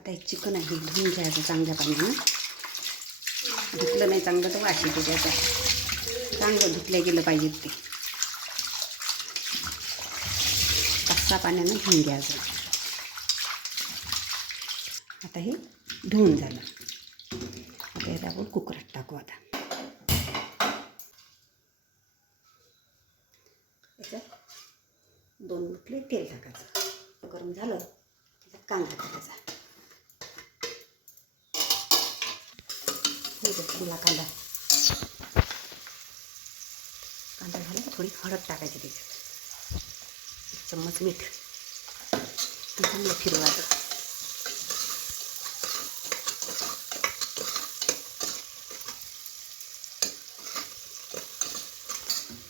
आता हे चिकन आहे धुवून घ्यायचं चांगल्या पाण्यानं. धुतलं नाही चांगलं तर वास येते त्याचा. चांगलं धुतलं गेलं पाहिजे ते. कच्चा पाण्यानं धुवून घ्यायचं. आता हे धुवून झालं. आता याला आपण कुकरात टाकू. आता याच्यात 2 मुठले तेल टाकायचं. गरम झालं त्याच्यात कांदा टाकायचा. चांगला कांदा झाला का थोडी हळद टाकायची त्याच्यात. 1 चम्मच मीठ. चांगलं फिरवायचं.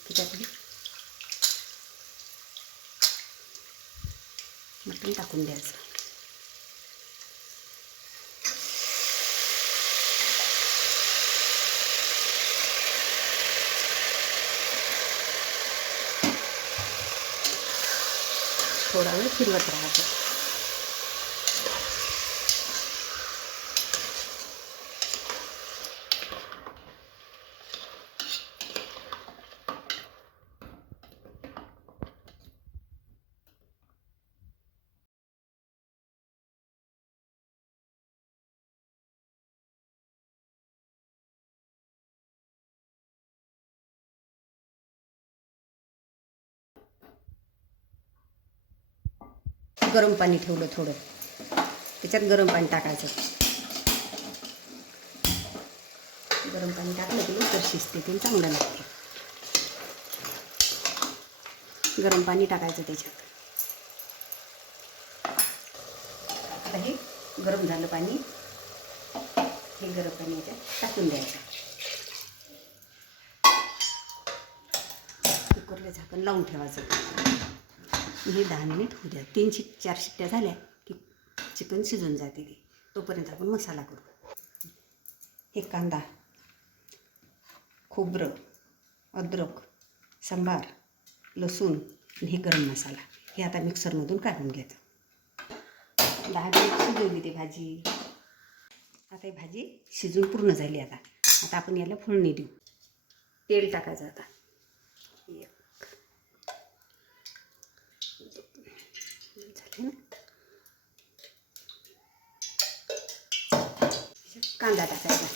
त्याच्यात मटण टाकून द्यायचं. थोडा वेळ फिरवत राहायचं. गरम पाणी ठेवलं थोडं. त्याच्यात गरम पाणी टाकायचं. गरम पाणी टाकलं की लवकर शिजते ते चांगलं लागते. गरम पाणी टाकायचं त्याच्यात. आता हे गरम झालं पाणी. हे गरम पाणी याच्यात टाकून द्यायचं. कुकरला झाकण लावून ठेवायचं. हे 10 मिनिट होऊ द्या. 3-4 शिट्ट्या झाल्या की चिकन शिजून जाते. तोपर्यंत आपण मसाला करू. हे कांदा, खोबरं, अद्रक, सांबार, लसूण आणि हे गरम मसाला हे आता मिक्सरमधून काढून घ्यायचं. 10 मिनिट शिजवली ती भाजी. आता ही भाजी शिजून पूर्ण झाली. आता आपण याला फोडणी देऊ. तेल टाकायचं. आता झाले ना. कांदा टाकायचा.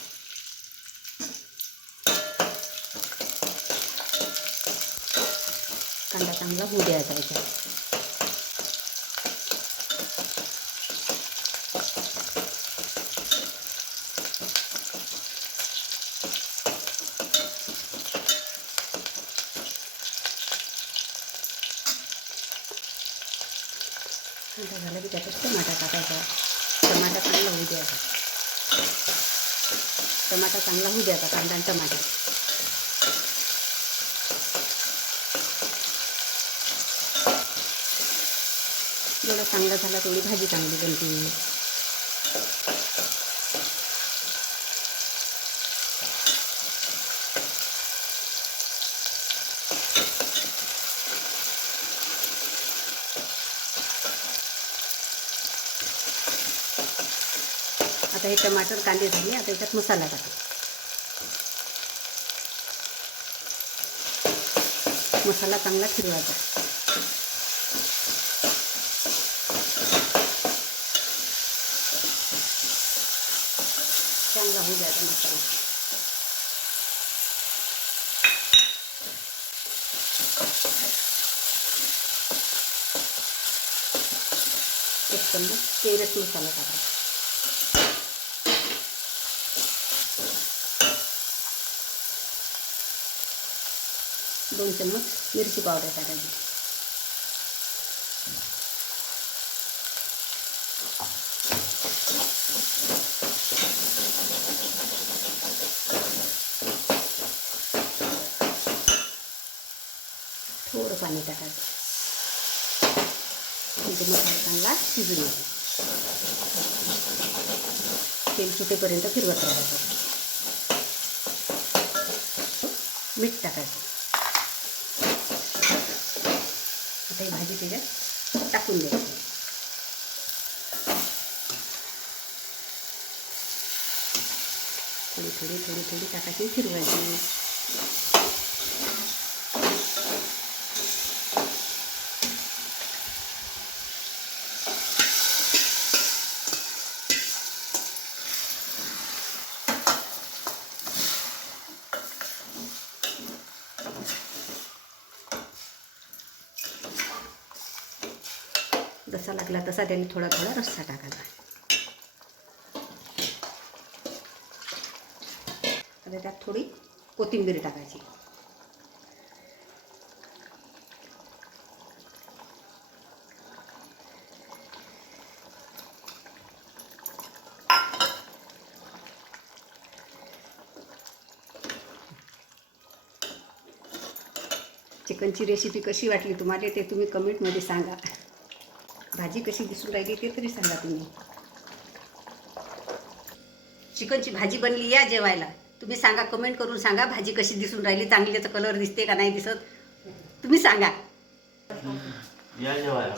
कांदा चांगला होऊ द्यायचा. याच्यात कांदा झाला की त्याच्यात टमाटा टाकायचा. टमाटा चांगला होऊ द्यायचा. टमाटा चांगला होऊ द्यायचा. कांदा आणि टमाटा जेवढा चांगला झाला तेवढी भाजी चांगली बनते. आता हे टमाटर कांदे झाले. आता याच्यात मसाला टाका. मसाला चांगला फिरवायचा. चांगला होऊ द्यायचा मसाला. एक चम्मच तेलच मसाला टाकायचा. 2 चम्मच मिरची पावडर टाकायची. थोडं पाणी टाकायचं. म्हणजे मसाला चांगला शिजून येतो. तेल सुटेपर्यंत फिरवत राहायचं. मीठ टाकायचं. आता ही भाजी त्याच्यात टाकून द्यायची. थोडी थोडी थोडी थोडी टाकायची, फिरवायची. जसा लागला तसा त्याने थोडा थोडा रस्सा टाकायचा. आता त्यात थोडी कोथिंबीर टाकायची. चिकनची रेसिपी कशी वाटली तुम्हाला ते तुम्ही कमेंटमध्ये सांगा. भाजी कशी दिसून राहिली ते तरी सांगा तुम्ही. चिकनची भाजी बनली, या जेवायला. तुम्ही सांगा, कमेंट करून सांगा भाजी कशी दिसून राहिली, चांगली, त्याचा कलर दिसते का नाही दिसत, तुम्ही सांगा. या जेवायला.